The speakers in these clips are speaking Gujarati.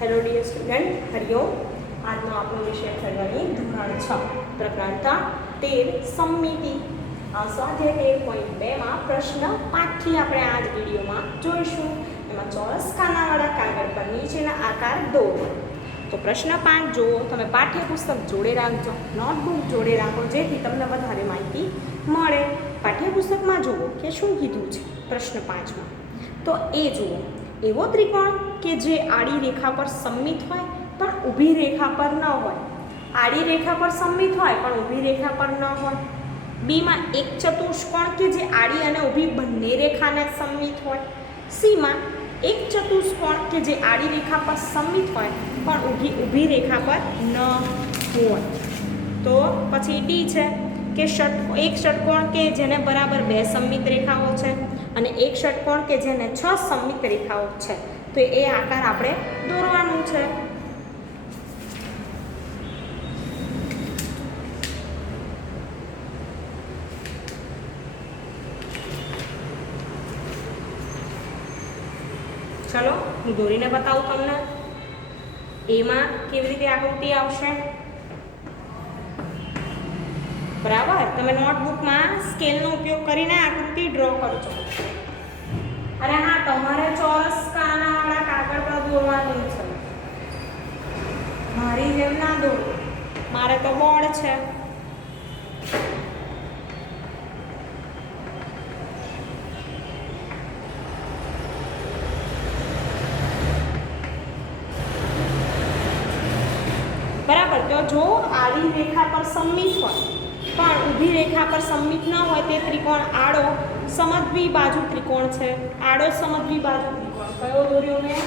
Hello dear student, Hariom. आज आपनो विषय थरगणी धोरण 6 प्रकरण 13 सममिति स्वाध्याय 13.2 में प्रश्न 5 थी આપણે આ જ વિડિયોમાં જોઈશું। એમાં ચોરસ ખાનાવાળા કાગળ પર નીચેના આકાર દોરો। તો પ્રશ્ન 5 જો તમે પાઠ્યપુસ્તક જોડે રાખજો, નોટબુક જોડે રાખો જેથી તમને વધારે માહિતી મળે। પાઠ્યપુસ્તકમાં જુઓ કે શું કીધું છે પ્રશ્ન 5માં, તો એ જુઓ એવો ત્રિકોણ કે જે આડી રેખા પર સમમિત હોય પણ ઊભી રેખા પર ન હોય। આડી રેખા પર સમમિત હોય પણ ઊભી રેખા પર ન હોય। બી માં એક ચતુષ્કોણ કે જે આડી અને ઊભી બંને રેખાને સમમિત હોય। સી માં એક ચતુષ્કોણ કે જે આડી રેખા પર સમમિત હોય પણ ઊભી રેખા પર ન હોય। તો પછી ડી છે કે એક ષટકોણ કે જેને બરાબર 2 સમમિત રેખાઓ છે અને એક ષટકોણ કે જેને 6 સમમિત રેખાઓ છે। તો એ આકાર આપણે દોરવાનું છે। ચલો હું દોરીને બતાવું તમને। એમાં કેવી રીતે આકૃતિ આવશે, બરાબર। તમે નોટબુકમાં સ્કેલનો ઉપયોગ કરીને આકૃતિ ડ્રો કરજો। અને હા, તમારે ચોરસ ખાનાવાળા કાગળ પર દોરવાનું છે, મારી જેમ ના દોરો, મારે તો બોર્ડ છે। બરાબર। તો જો આડી રેખા પર સમમિત હોય પણ ઊભી રેખા પર સમમિત ન હોય તે ત્રિકોણ આડો સમદ્વિ બાજુ ત્રિકોણ છે। આડો સમદ્વિ બાજુ ત્રિકોણ કયો દોર્યો મેં?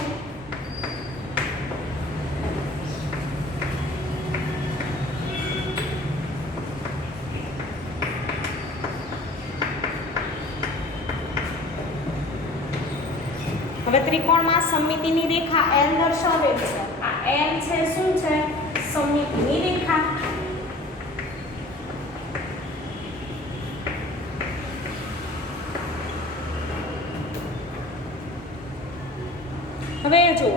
હવે ત્રિકોણમાં સમમિતિની રેખા L દર્શાવેલ છે। આ L છે શું છે? સમમિતિની રેખા। હવે જો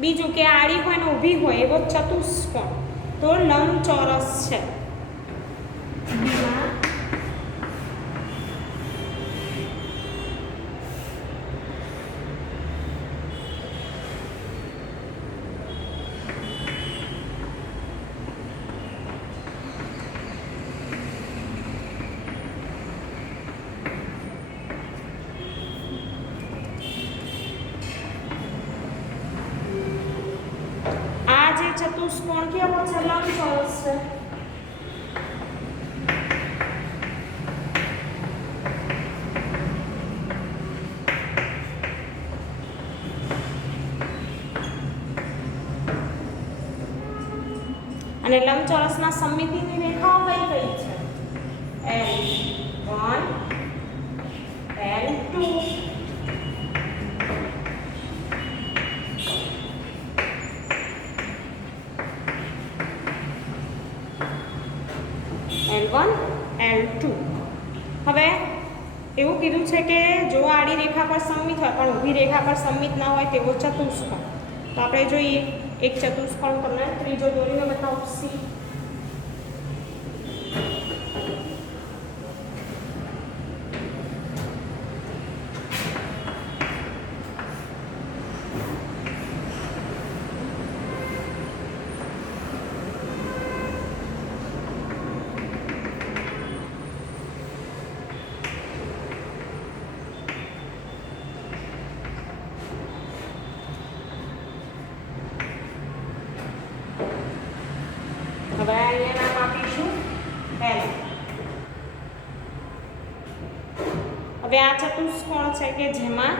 બીજું કે આડી હોય ને ઊભી હોય એવો ચતુષ્કોણ, તો લંબચોરસ છે। ચતુષ્કોણ કેવો છે? લંબચોરસ છે। અને લંબચોરસના સમમિતિની રેખાઓ કઈ કઈ છે? L1 L2 L1 L2। હવે એવું કીધું છે કે જો આડી રેખા પર સમમિત હોય પણ ઊભી રેખા પર સમમિત ના હોય તેવો ચતુષ્કોણ। તો આપણે જોઈએ એક ચતુષ્કોણ તમને ત્રીજો દોરીને બતાવું। સી હવે અહીંયા નામ આપીશું L। હવે આ ચતુષ્કોણ છે કે જેમાં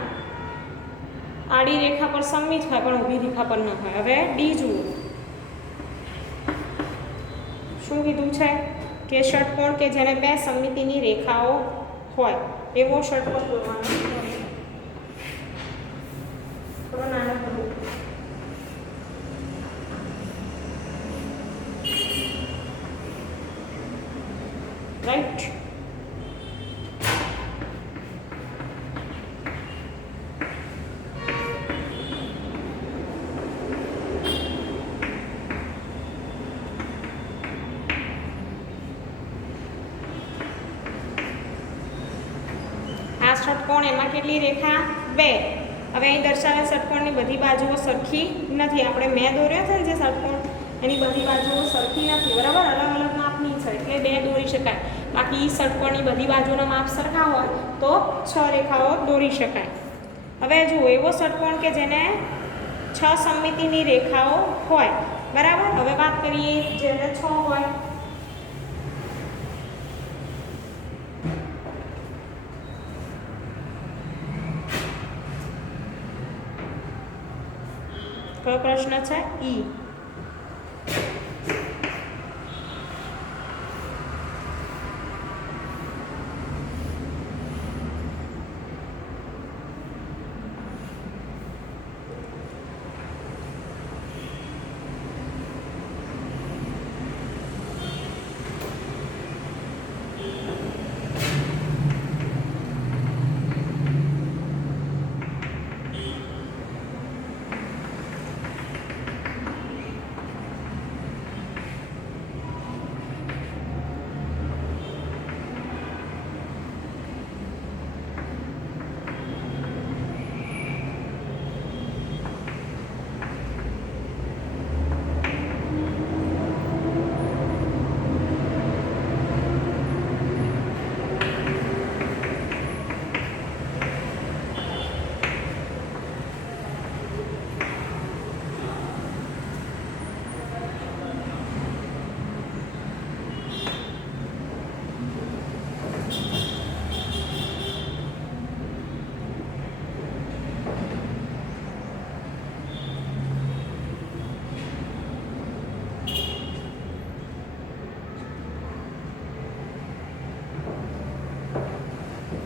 આડી રેખા પર સમમિત હોય પણ ઊભી રેખા પર ન હોય। હવે ડી જુઓ શું કીધું છે કે ષટકોણ કે જેને 2 સમમિતિની રેખાઓ હોય એવો ષટકોણ દોરવાનો છે। થોડો નાનો કરું, રાઈટ। ષટકોણ એમાં કેટલી રેખા 2. હવે અહીં દર્શાવેલ ષટકોણની બધી બાજુઓ સરખી નથી. આપણે મેં દોર્યો છે ને જે ષટકોણ એની બધી બાજુઓ સરખી નથી, બરાબર, અલગ અલગ માપની છે એટલે 2 દોરી શકાય. બાકી ષટકોણની બધી બાજુના માપ સરખા હોય તો 6 રેખાઓ દોરી શકાય. હવે જુઓ, એવો ષટકોણ કે જેને 6 સમમિતિની રેખાઓ હોય, બરાબર. હવે વાત કરીએ જેને 6 હોય. કયો પ્રશ્ન છે? ઈ.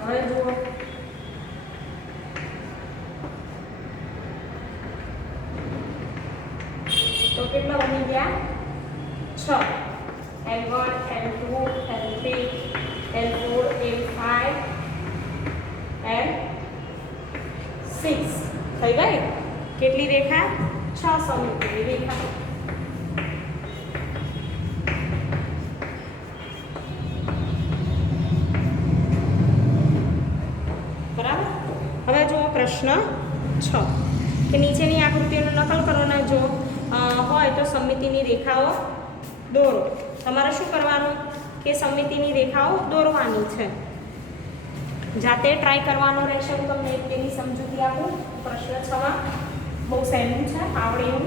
હવે જુઓ, તો કેટલા બની ગયા? 6. L1, L2, L3, L4, L5, L6 થઈ ગઈ. કેટલી રેખા? 6 સમમિતિની રેખા. પ્રશ્ન 6 કે નીચેની આકૃતિઓનું નકલ કરો અને જો હોય તો સમમિતિની રેખાઓ દોરો. તમારે શું કરવાનું કે સમમિતિની રેખાઓ દોરવાની છે. જાતે ટ્રાય કરવાનો રહેશે. હું તમને એક તેની સમજૂતી આપું. પ્રશ્ન 6 માં બહુ સહેલું છે, આવડે એવું.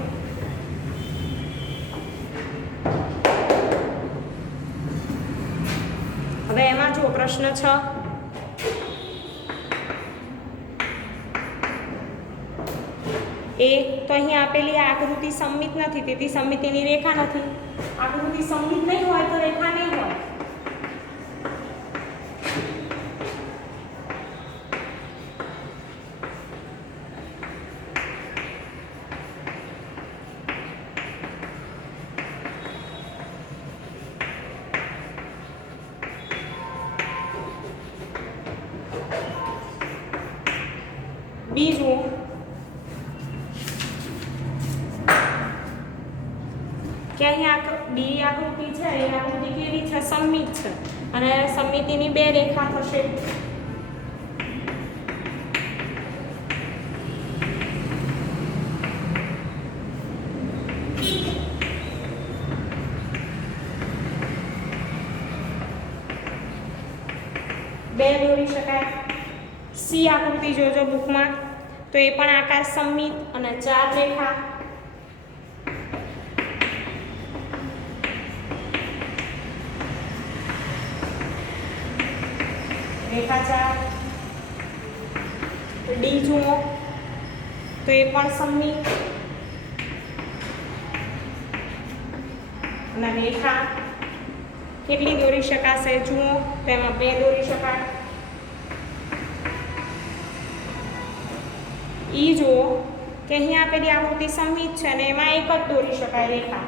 હવે એમાં જુઓ પ્રશ્ન 6 એ તો અહીં આપેલી આકૃતિ સમમિત નથી, તેથી સમમિતિની રેખા નથી. આકૃતિ સમમિત નહીં હોય તો રેખા નહીં હોય. બીજું કે અહીંયા બી આકૃતિ છે, એ આકૃતિ કેવી છે? સમમિત છે અને સમમિતિની 2 રેખા થશે. બે દોરી શકાય. સી આકૃતિ જોજો બુકમાં, તો એ પણ આકાર સમમિત અને 4 રેખા. રેખા 4. ડી જુઓ તો એ પણ સમમિત અને રેખા કેટલી દોરી શકાશે? જુઓ તો એમાં 2 દોરી શકાય. ઈ જુઓ કે અહીં આપેલી આકૃતિ સમમિત છે અને એમાં એક જ દોરી શકાય રેખા.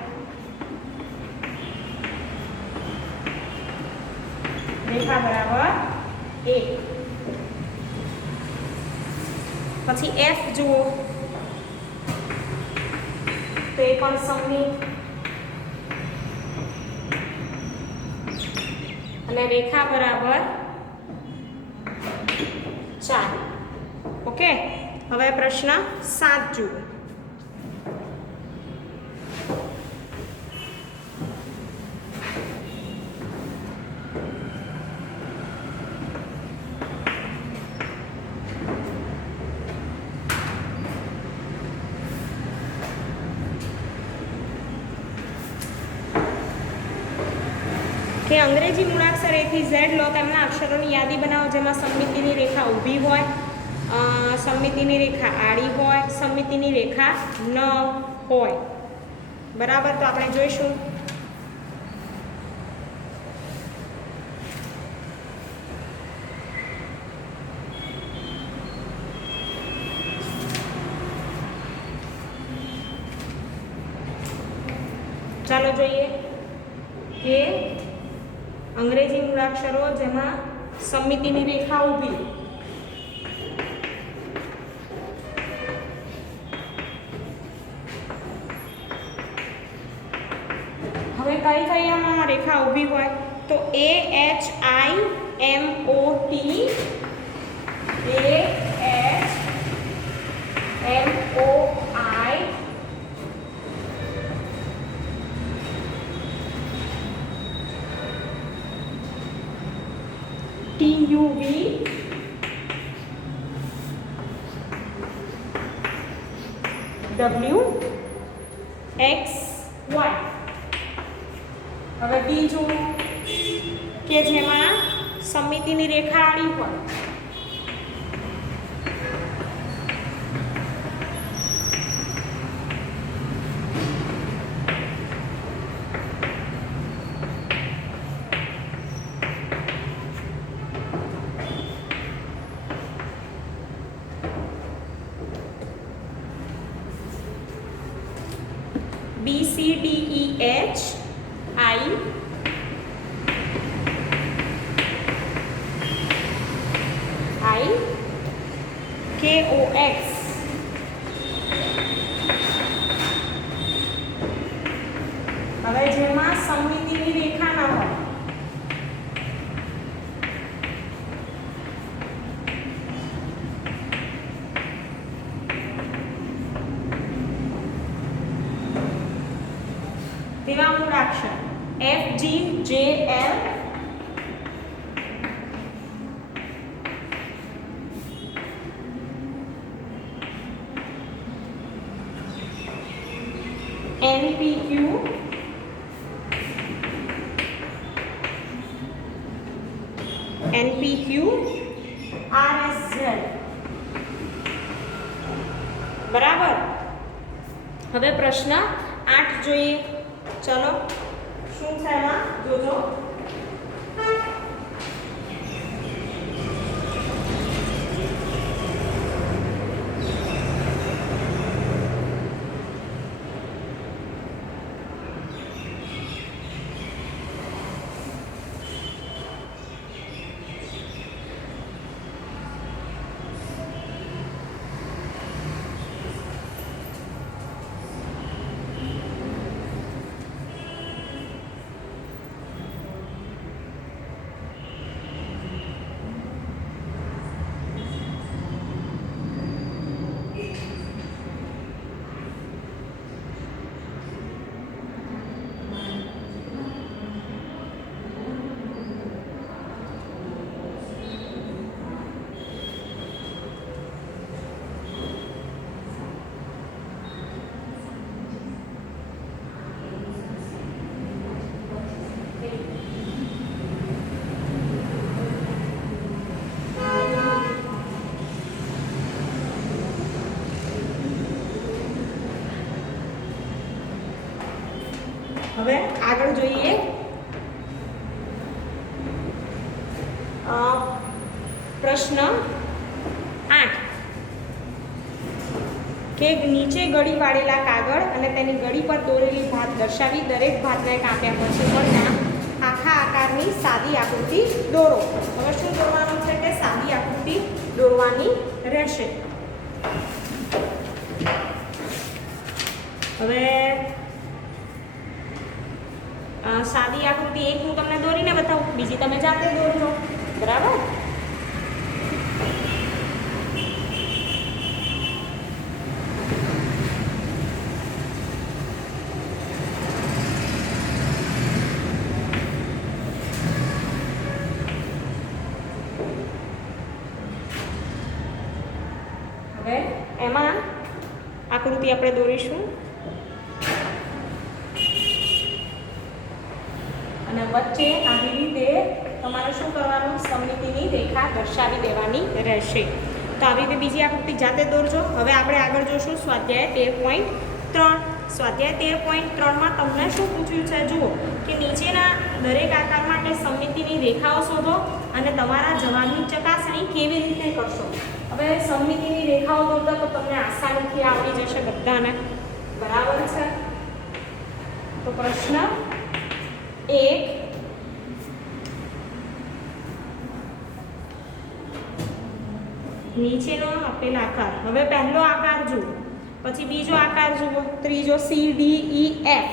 રેખા બરાબર 1. પછી એફ જુઓ તો એ પણ સમમિત અને રેખા બરાબર 4. ઓકે, હવે પ્રશ્ન 7 જુઓ. કે અંગ્રેજી મૂળાક્ષર A થી Z લો, તેમના અક્ષરોની યાદી બનાવો જેમાં સમમિતિની રેખા ઊભી હોય, સમમિતિની રેખા આડી હોય, સમમિતિની રેખા ન હોય. બરાબર, તો આપણે જોઈશું. ચાલો જોઈએ કે અંગ્રેજી મૂળાક્ષરો જેમાં સમમિતિની રેખા ઊભી. હવે કઈ કઈ આમાં રેખા ઊભી હોય તો AHIMOT, AHMOI, TUV, WXY. હવે બીજું કે જેમાં સમમિતિની રેખા આડી હોય. BCDEH, IKOX. હવે જેમાં સમમિતિની રેખા ના હોય તેવા મૂળાક્ષર FGJL, NPQ, RSZ. બરાબર. હવે પ્રશ્ન 8 જોઈએ. ચલો શું છે એમાં જોજો. હવે આગળ જોઈએ. પ્રશ્ન 8 કે નીચે ગળી વાળેલા કાગળ અને તેની ગળી પર દોરેલી ભાત દર્શાવી દરેક ભાતને કાપ્યા પછી મળતા આખા આકારની સાદી આકૃતિ દોરો. હવે શું દોરવાનું છે કે સાદી આકૃતિ દોરવાની રહેશે. હવે સાદી આકૃતિ એક હું તમને દોરીને બતાવું, બીજી તમે જાતે દોરજો. બરાબર. હવે એમાં આકૃતિ આપણે દોરીશું અને વચ્ચે આવી રીતે તમારે શું કરવાનું, સમમિતિની રેખા દર્શાવી દેવાની રહેશે. તો આવી રીતે બીજી આકૃતિ જાતે દોરજો. હવે આપણે આગળ જોશું સ્વાધ્યાય 13.3. સ્વાધ્યાય 13.3માં તમને શું પૂછ્યું છે જુઓ કે નીચેના દરેક આકાર માટે સમમિતિની રેખાઓ શોધો અને તમારા જવાબની ચકાસણી કેવી રીતે કરશો. હવે સમમિતિની રેખાઓ દોરતા તો તમને આસાનીથી આવડી જશે બધાને, બરાબર છે. તો પ્રશ્ન 1, નીચેનો આપેલ આકાર. હવે પહેલો આકાર જુઓ, પછી બીજો આકાર જુઓ, ત્રીજો C D E F.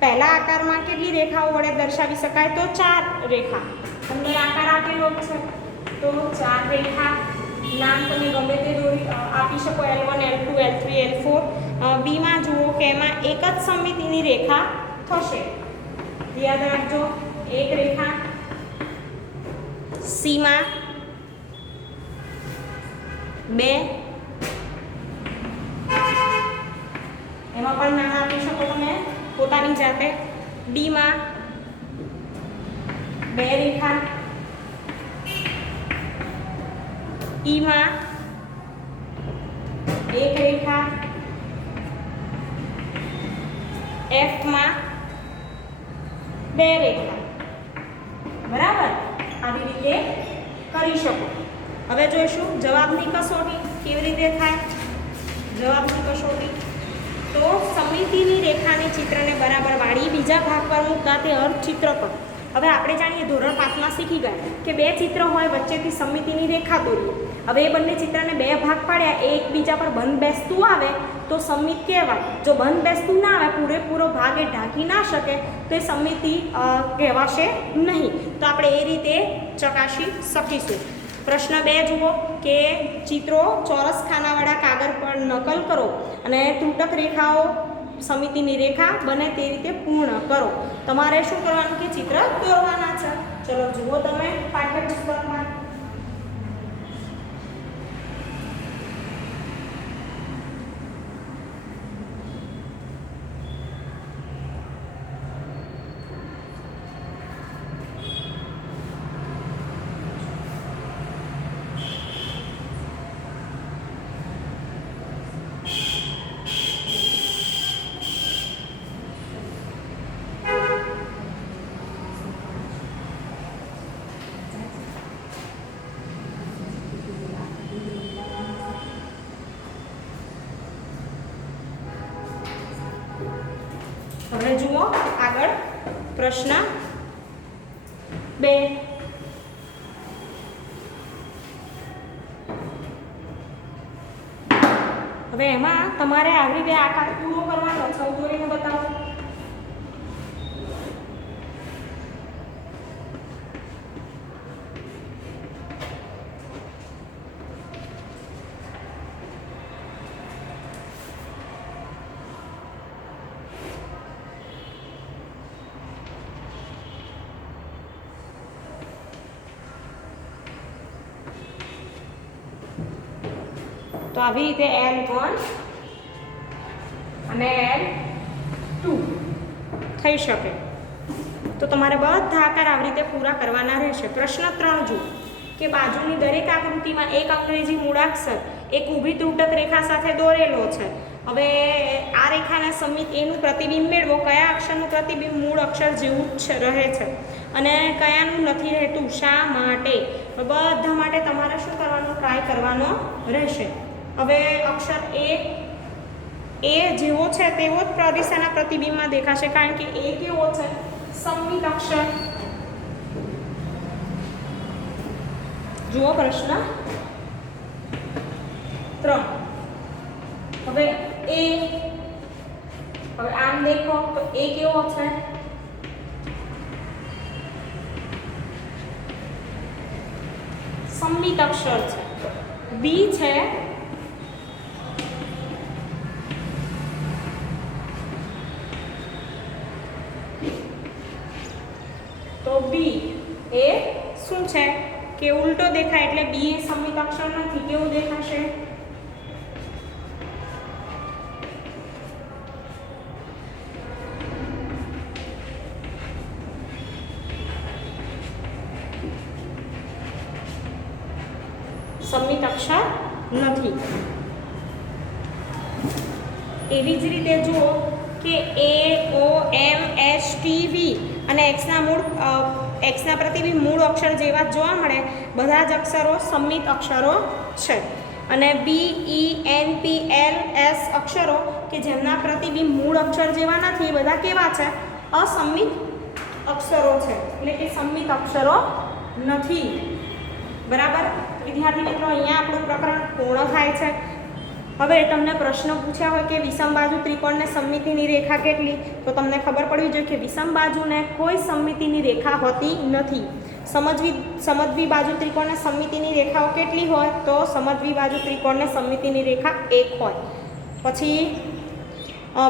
પહેલા આકારમાં કેટલી રેખાઓ વડે દર્શાવી શકાય? તો 4 રેખા. અંદર આકાર આપેલો છે તો 4 રેખા. નામ તમે ગમે તે દોરી આપી શકો, L1 L2 L3 L4. બી માં જુઓ કે એમાં એક જ સમમિતિની રેખા થશે, યાદ રાખજો, એક રેખા. સી માં 2, એમાં પણ નામ આપી શકો તમે પોતાની જાતે. ડી માં 2 રેખા. ઈ માં 1 રેખા. એફ માં 2 રેખા. બરાબર, આવી રીતે કરી શકો. હવે જોઈશું જવાબની કસોટી કેવી રીતે થાય. જવાબની કસોટી તો સમમિતિની રેખાને ચિત્રને બરાબર વાળી બીજા ભાગ પર મૂકતા તે અર્ધચિત્ર કરો. હવે આપણે જાણીએ ધોરણ 5માં શીખી ગયા કે 2 ચિત્ર હોય, વચ્ચેથી સમમિતિની રેખા દોરીએ. હવે એ બંને ચિત્રને 2 ભાગ પાડ્યા, એ એકબીજા પર બંધ બેસતું આવે તો સમમિત કહેવાય. જો બંધ બેસતું ના આવે, પૂરેપૂરો ભાગ એ ઢાંકી ના શકે તો એ સમમિતિ કહેવાશે નહીં. તો આપણે એ રીતે ચકાસી શકીશું. પ્રશ્ન 2 જુઓ કે ચિત્રો ચોરસ ખાનાવાળા કાગળ પર નકલ કરો અને ત્રુટક રેખાઓ સમમિતિની રેખા બને તે રીતે પૂર્ણ કરો. તમારે શું કરવાનું કે ચિત્ર દોરવાના છે. ચલો જુઓ તમે પાઠ્યપુસ્તકમાં. હવે જુઓ આગળ પ્રશ્ન 2. હવે એમાં તમારે આવી રીતે આકાર પૂરો કરવાનો છે. દોરીને બતાવો. તો આવી રીતે L1 અને L2 થઈ શકે. તો તમારે બધા આકાર આવી રીતે પૂરા કરવાના રહેશે. પ્રશ્ન 3 જુઓ કે બાજુની દરેક આકૃતિમાં એક અંગ્રેજી મૂળાક્ષર એક ઊભી ત્રુટક રેખા સાથે દોરેલો છે. હવે આ રેખાના સમમિત એનું પ્રતિબિંબ મેળવો. કયા અક્ષરનું પ્રતિબિંબ મૂળ અક્ષર જેવું જ રહે છે અને કયાનું નથી રહેતું, શા માટે? બધા માટે તમારે શું કરવાનું, ટ્રાય કરવાનો રહેશે. હવે અક્ષર એ જેવો છે તેવો જ પરિસાના પ્રતિબિંબમાં દેખાશે, કારણ કે એ કેવો છે, સમમિત અક્ષર. જુઓ પ્રશ્ન 3. હવે આમ દેખો તો એ કેવો છે, સમમિત અક્ષર છે. બી છે તો બી એ શું છે કે ઉલટો દેખાય, એટલે બી એ સમમિત અક્ષર નથી. કેવું દેખાશે? અક્ષર નથી. એવી જ રીતે જુઓ કે A, O, M, H, T, V અને એક્સના પ્રતિબિંબ મૂળ અક્ષર જેવા જ જોવા મળે. બધા જ અક્ષરો સંમિત અક્ષરો છે. અને B, E, N, P, L, S અક્ષરો કે જેમના પ્રતિબિંબ મૂળ અક્ષર જેવા નથી, એ બધા કેવા છે? અસંમિત અક્ષરો છે, એટલે કે સંમિત અક્ષરો નથી. બરાબર વિદ્યાર્થી મિત્રો, અહીંયા આપણું પ્રકરણ પૂર્ણ થાય છે. હવે તમને પ્રશ્ન પૂછ્યા હોય કે વિષમ બાજુ ત્રિકોણને સમમિતિની રેખા કેટલી, તો તમને ખબર પડવી જોઈએ કે વિષમ બાજુને કોઈ સમમિતિની રેખા હોતી નથી. સમદ્વિ બાજુ ત્રિકોણને સમમિતિની રેખાઓ કેટલી હોય? તો સમદ્વિ બાજુ ત્રિકોણને સમમિતિની રેખા 1 હોય. પછી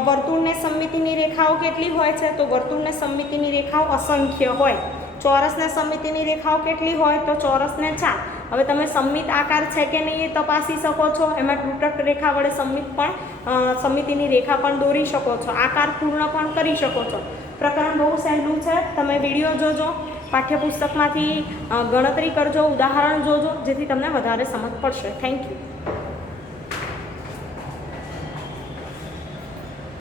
વર્તુળને સમમિતિની રેખાઓ કેટલી હોય છે? તો વર્તુળને સમમિતિની રેખાઓ અસંખ્ય હોય. ચોરસને સમમિતિની રેખાઓ કેટલી હોય? તો ચોરસને 4. હવે તમે સમમિત આકાર છે કે નહીં એ તપાસી શકો છો. એમાં તૂટક રેખા વડે સમમિતિની રેખા પણ દોરી શકો છો, આકાર પૂર્ણ પણ કરી શકો છો. પ્રકરણ બહુ સહેલું છે. તમે વિડીયો જોજો, પાઠ્યપુસ્તકમાંથી ગણતરી કરજો, ઉદાહરણ જોજો, જેથી તમને વધારે સમજ પડશે. Thank you.